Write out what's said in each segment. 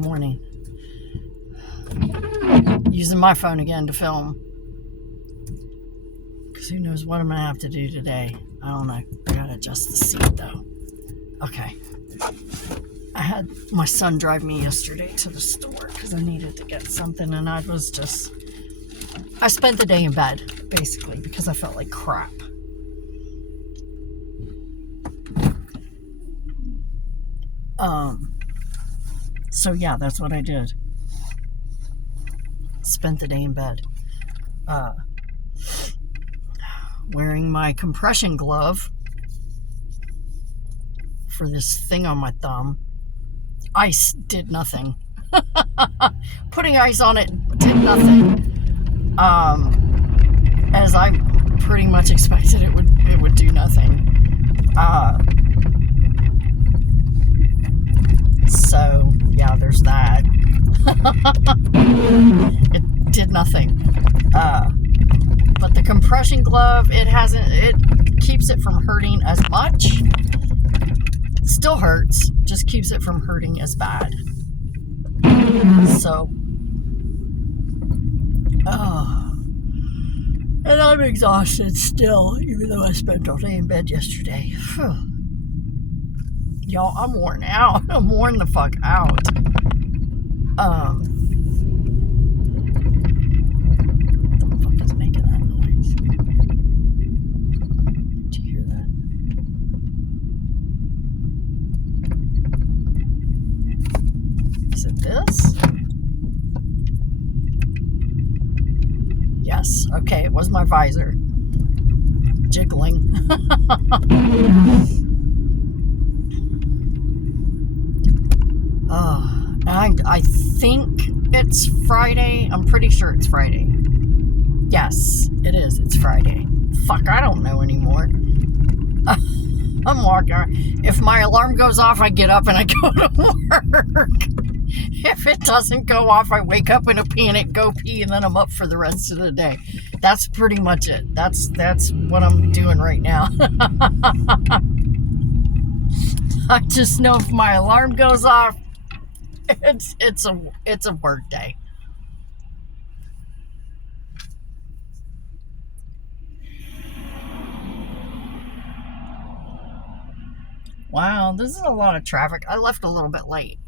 morning. Using my phone again to film. Because who knows what I'm going to have to do today. I don't know. I got to adjust the seat though. Okay. I had my son drive me yesterday to the store because I needed to get something, and I spent the day in bed, basically, because I felt like crap. So yeah, that's what I did. Spent the day in bed. Wearing my compression glove for this thing on my thumb. Ice did nothing. Putting ice on it did nothing. As I pretty much expected it would do nothing. So yeah, there's that. It did nothing. But the compression glove, it keeps it from hurting as much. It still hurts, just keeps it from hurting as bad. So, and I'm exhausted still, even though I spent all day in bed yesterday. Y'all, I'm worn out. I'm worn the fuck out. What the fuck is making that noise? Did you hear that? Is it this? Yes. Okay, it was my visor. Jiggling. I think it's Friday. I'm pretty sure it's Friday. Yes, it is. It's Friday. Fuck, I don't know anymore. I'm walking. If my alarm goes off, I get up and I go to work. If it doesn't go off, I wake up in a panic, go pee, and then I'm up for the rest of the day. That's pretty much it. That's what I'm doing right now. I just know if my alarm goes off, it's a work day. Wow, this is a lot of traffic. I left a little bit late.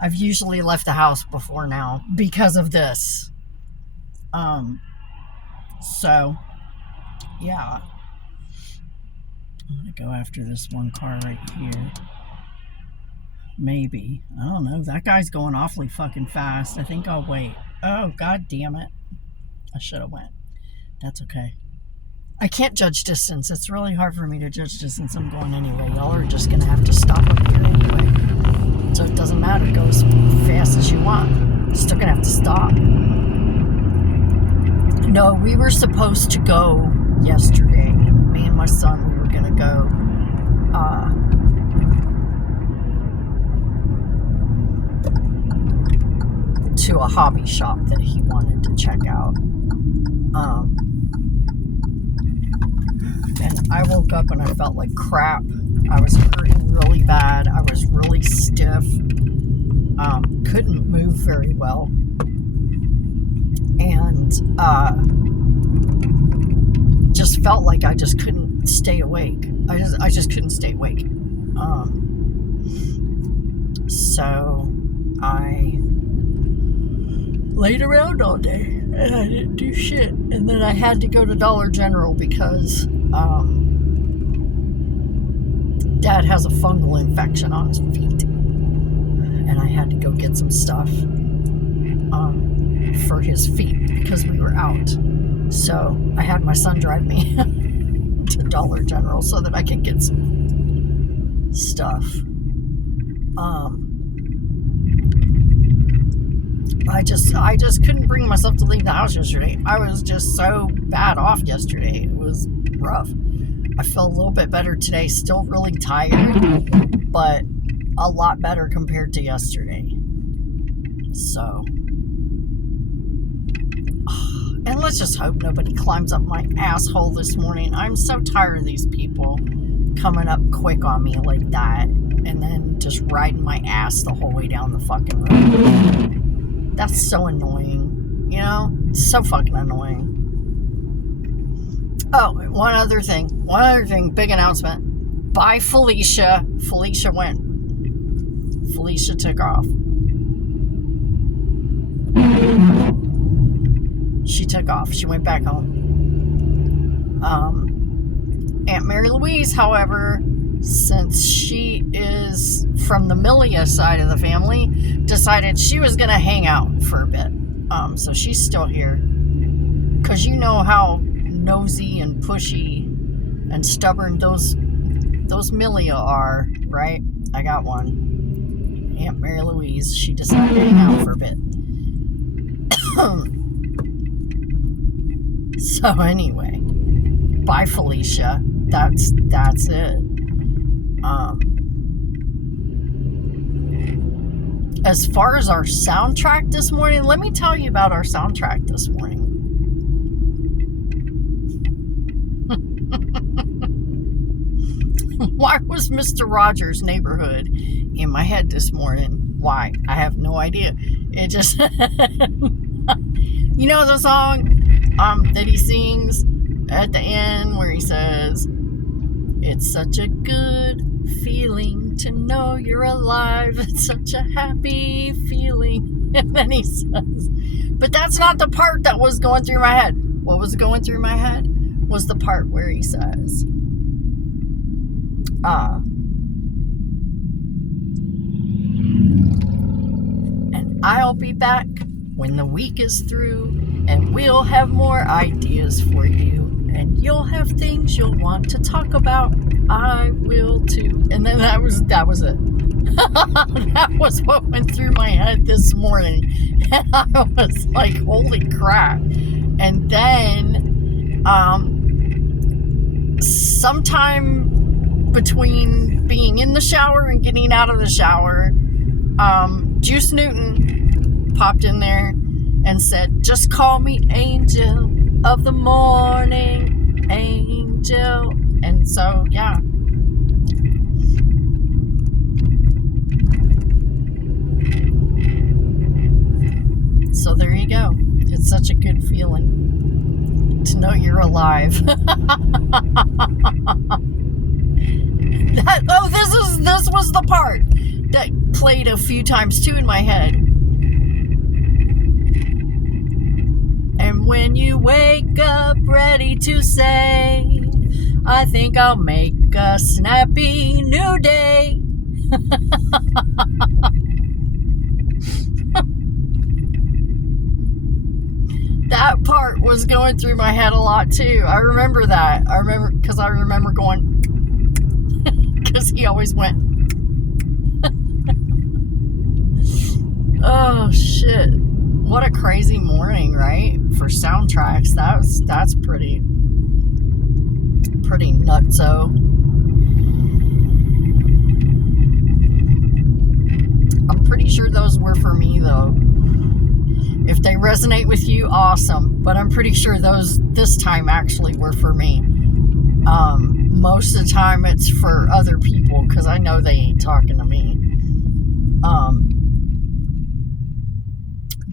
I've usually left the house before now because of this. So yeah. I'm gonna go after this one car right here. Maybe. I don't know. That guy's going awfully fucking fast. I think I'll wait. Oh, god damn it. I should have went. That's okay. I can't judge distance. It's really hard for me to judge distance. I'm going anyway. Y'all are just going to have to stop up here anyway. So it doesn't matter. Go as fast as you want. You're still going to have to stop. No, we were supposed to go yesterday. Me and my son, we were going to go to a hobby shop that he wanted to check out. And I woke up and I felt like crap. I was hurting really bad. I was really stiff. Couldn't move very well. And just felt like I just couldn't stay awake. I just couldn't stay awake. So I laid around all day and I didn't do shit. And then I had to go to Dollar General because Dad has a fungal infection on his feet, and I had to go get some stuff for his feet because we were out. So I had my son drive me to Dollar General so that I could get some stuff. I just couldn't bring myself to leave the house yesterday. I was just so bad off yesterday. It was rough. I feel a little bit better today. Still really tired, but a lot better compared to yesterday. So, and let's just hope nobody climbs up my asshole this morning. I'm so tired of these people coming up quick on me like that. and then just riding my ass the whole way down the fucking road. That's so annoying. You know? It's so fucking annoying. Oh, one other thing. Big announcement. Bye, Felicia. Felicia went. Felicia took off. She took off. She went back home. Aunt Mary Louise, however, since she is from the Milia side of the family, decided she was going to hang out for a bit. So she's still here. Because you know how nosy and pushy and stubborn those Milia are, right? I got one. Aunt Mary Louise, she decided to hang out for a bit. So anyway, bye, Felicia. That's it. As far as our soundtrack this morning, let me tell you about our soundtrack this morning. Why was Mr. Rogers' Neighborhood in my head this morning? Why? I have no idea. It just... You know the song that he sings at the end where he says, "It's such a good feeling to know you're alive. It's such a happy feeling." And then he says, but that's not the part that was going through my head. What was going through my head was the part where he says, and I'll be back when the week is through, and we'll have more ideas for you, and you'll have things you'll want to talk about. I will too. And then that was it. That was what went through my head this morning. And I was like, holy crap. And then sometime between being in the shower and getting out of the shower, Juice Newton popped in there and said, "Just call me Angel of the Morning, Angel." And so, yeah. So there you go. It's such a good feeling to know you're alive. This was the part that played a few times too in my head. And when you wake up ready to say, "I think I'll make a snappy new day." That part was going through my head a lot too. I remember that. I remember going, because he always went. Oh shit. What a crazy morning, right? For soundtracks. That's pretty nutso. I'm pretty sure those were for me though. If they resonate with you, awesome. But I'm pretty sure those this time actually were for me. Most of the time it's for other people because I know they ain't talking to me.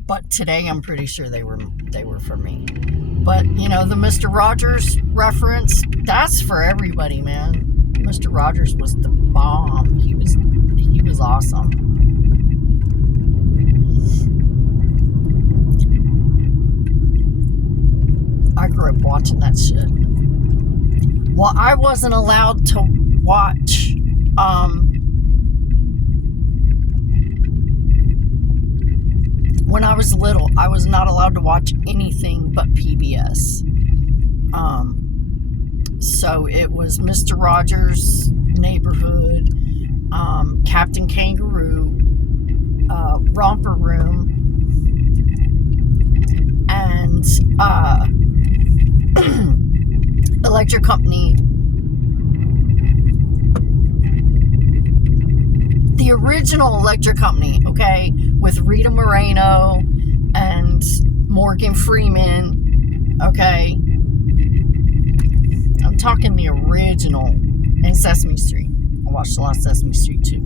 But today I'm pretty sure they were for me. But you know, the Mr. Rogers reference, that's for everybody, man. Mr. Rogers was the bomb. He was awesome. I grew up watching that shit. Well, I wasn't allowed to watch when I was little, I was not allowed to watch anything but PBS. So it was Mr. Rogers' Neighborhood, Captain Kangaroo, Romper Room, and Electric Company. The original Electric Company, okay, with Rita Moreno and Morgan Freeman, okay. I'm talking the original, and Sesame Street, I watched the last Sesame Street too.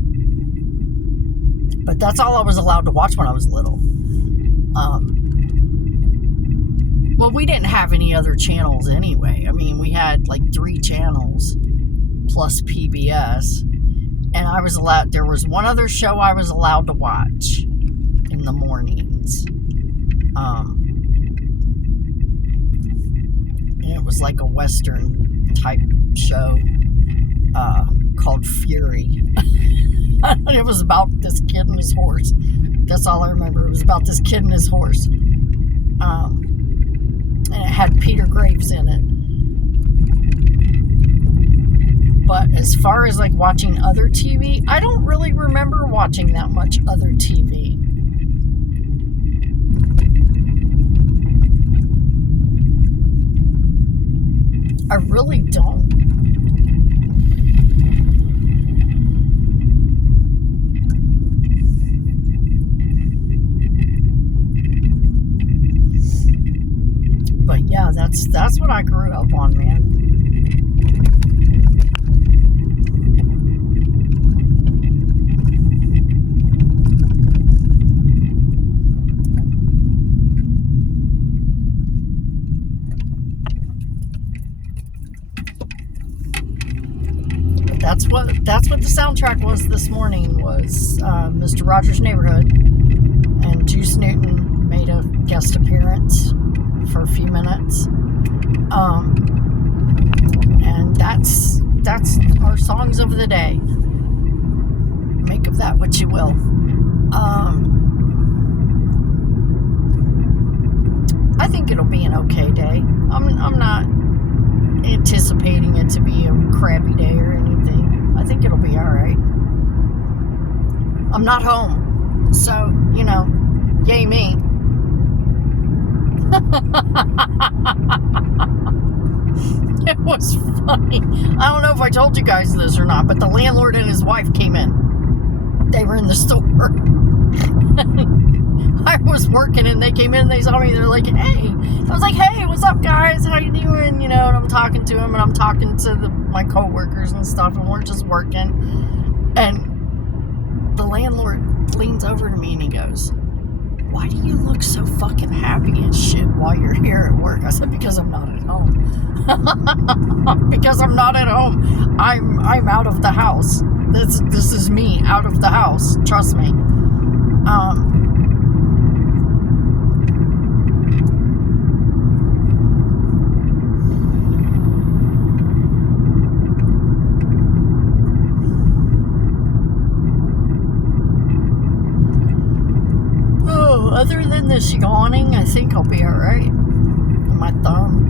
But that's all I was allowed to watch when I was little. Well, we didn't have any other channels anyway. I mean, we had like 3 channels plus PBS. And I was allowed, there was one other show I was allowed to watch in the mornings. And it was like a Western type show called Fury. And it was about this kid and his horse. That's all I remember. It was about this kid and his horse. And it had Peter Graves in it. But as far as like watching other TV, I don't really remember watching that much other TV. I really don't. But yeah, that's what I grew up on, man. That's what the soundtrack was this morning, was Mr. Rogers' Neighborhood, and Juice Newton made a guest appearance for a few minutes, and that's our songs of the day. Make of that what you will. I think it'll be an okay day. I'm not anticipating it to be a crappy day or anything. I think it'll be alright. I'm not home, so, you know, yay me. It was funny. I don't know if I told you guys this or not, but the landlord and his wife came in. They were in the store. I was working and they came in and they saw me. They're like, hey. I was like, hey, what's up, guys? How you doing? You know, and I'm talking to him and I'm talking to my coworkers and stuff, and we're just working. And the landlord leans over to me and he goes, why do you look so fucking happy and shit while you're here at work? I said, because I'm not at home. Because I'm not at home. I'm out of the house. This is me out of the house. Trust me. Other than this yawning, I think I'll be alright. My thumb.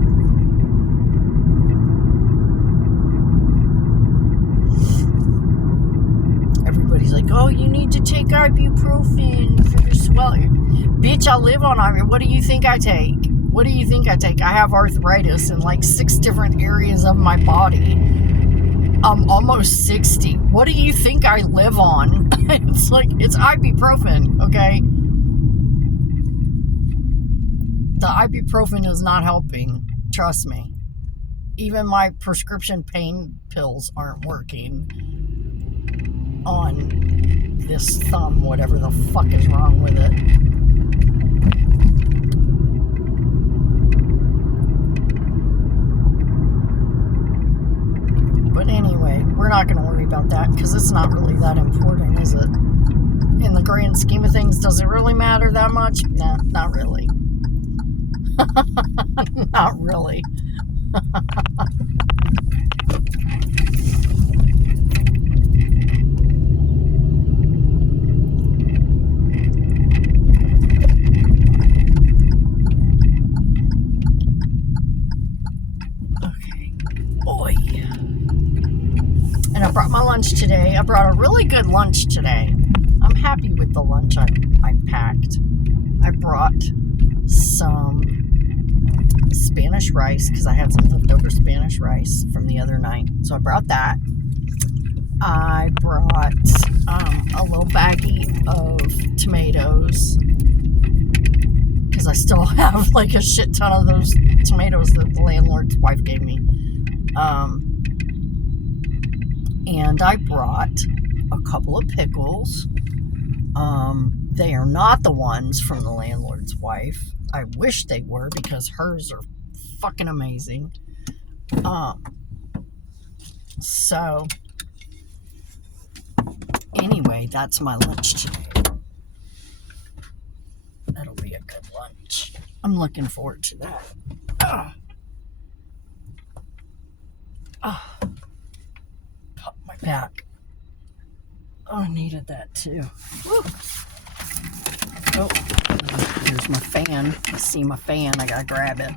Everybody's like, oh, you need to take ibuprofen for your swelling. Bitch, I live on ibuprofen. What do you think I take? What do you think I take? I have arthritis in like 6 different areas of my body. I'm almost 60. What do you think I live on? It's like, it's ibuprofen, okay? The ibuprofen is not helping. Trust me. Even my prescription pain pills aren't working on this thumb, whatever the fuck is wrong with it. But anyway, we're not going to worry about that because it's not really that important, is it? In the grand scheme of things, does it really matter that much? Nah, not really. Not really. Okay. Boy. And I brought my lunch today. I brought a really good lunch today. I'm happy with the lunch I packed. I brought some Spanish rice because I had some leftover Spanish rice from the other night, so I brought that. I brought a little baggie of tomatoes because I still have like a shit ton of those tomatoes that the landlord's wife gave me. And I brought a couple of pickles. They are not the ones from the landlord's wife. I wish they were, because hers are fucking amazing. So anyway, that's my lunch today. That'll be a good lunch. I'm looking forward to that. Pop my back. Oh, I needed that too. Woo. Oh, here's my fan. I see my fan. I gotta grab it.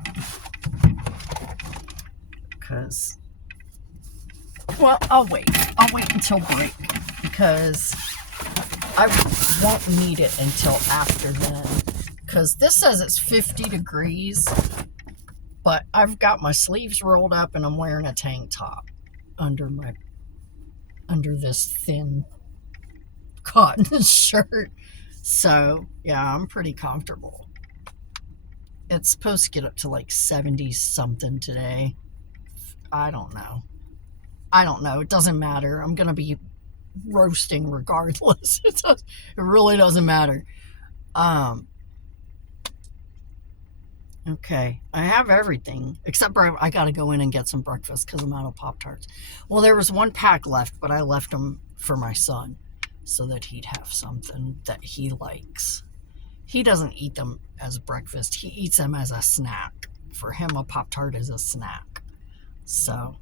Because, well, I'll wait. I'll wait until break, because I won't need it until after then. Because this says it's 50 degrees, but I've got my sleeves rolled up and I'm wearing a tank top under this thin cotton shirt. So yeah, I'm pretty comfortable. It's supposed to get up to like 70 something today. I don't know. It doesn't matter. I'm gonna be roasting regardless. It really doesn't matter. Okay, I have everything except for I gotta go in and get some breakfast because I'm out of Pop-Tarts. Well, there was one pack left, but I left them for my son so that he'd have something that he likes. He doesn't eat them as breakfast. He eats them as a snack. For him, a Pop-Tart is a snack. So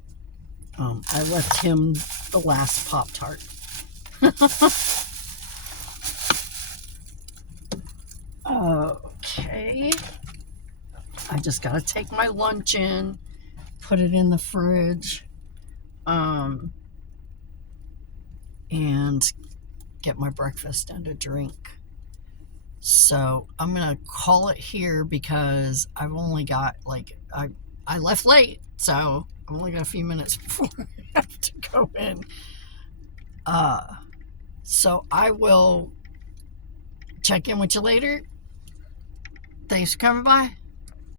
I left him the last Pop-Tart. Okay. I just gotta take my lunch in, put it in the fridge, and get my breakfast and a drink. So I'm gonna call it here because I've only got I left late, so I've only got a few minutes before I have to go in. So I will check in with you later. Thanks for coming by.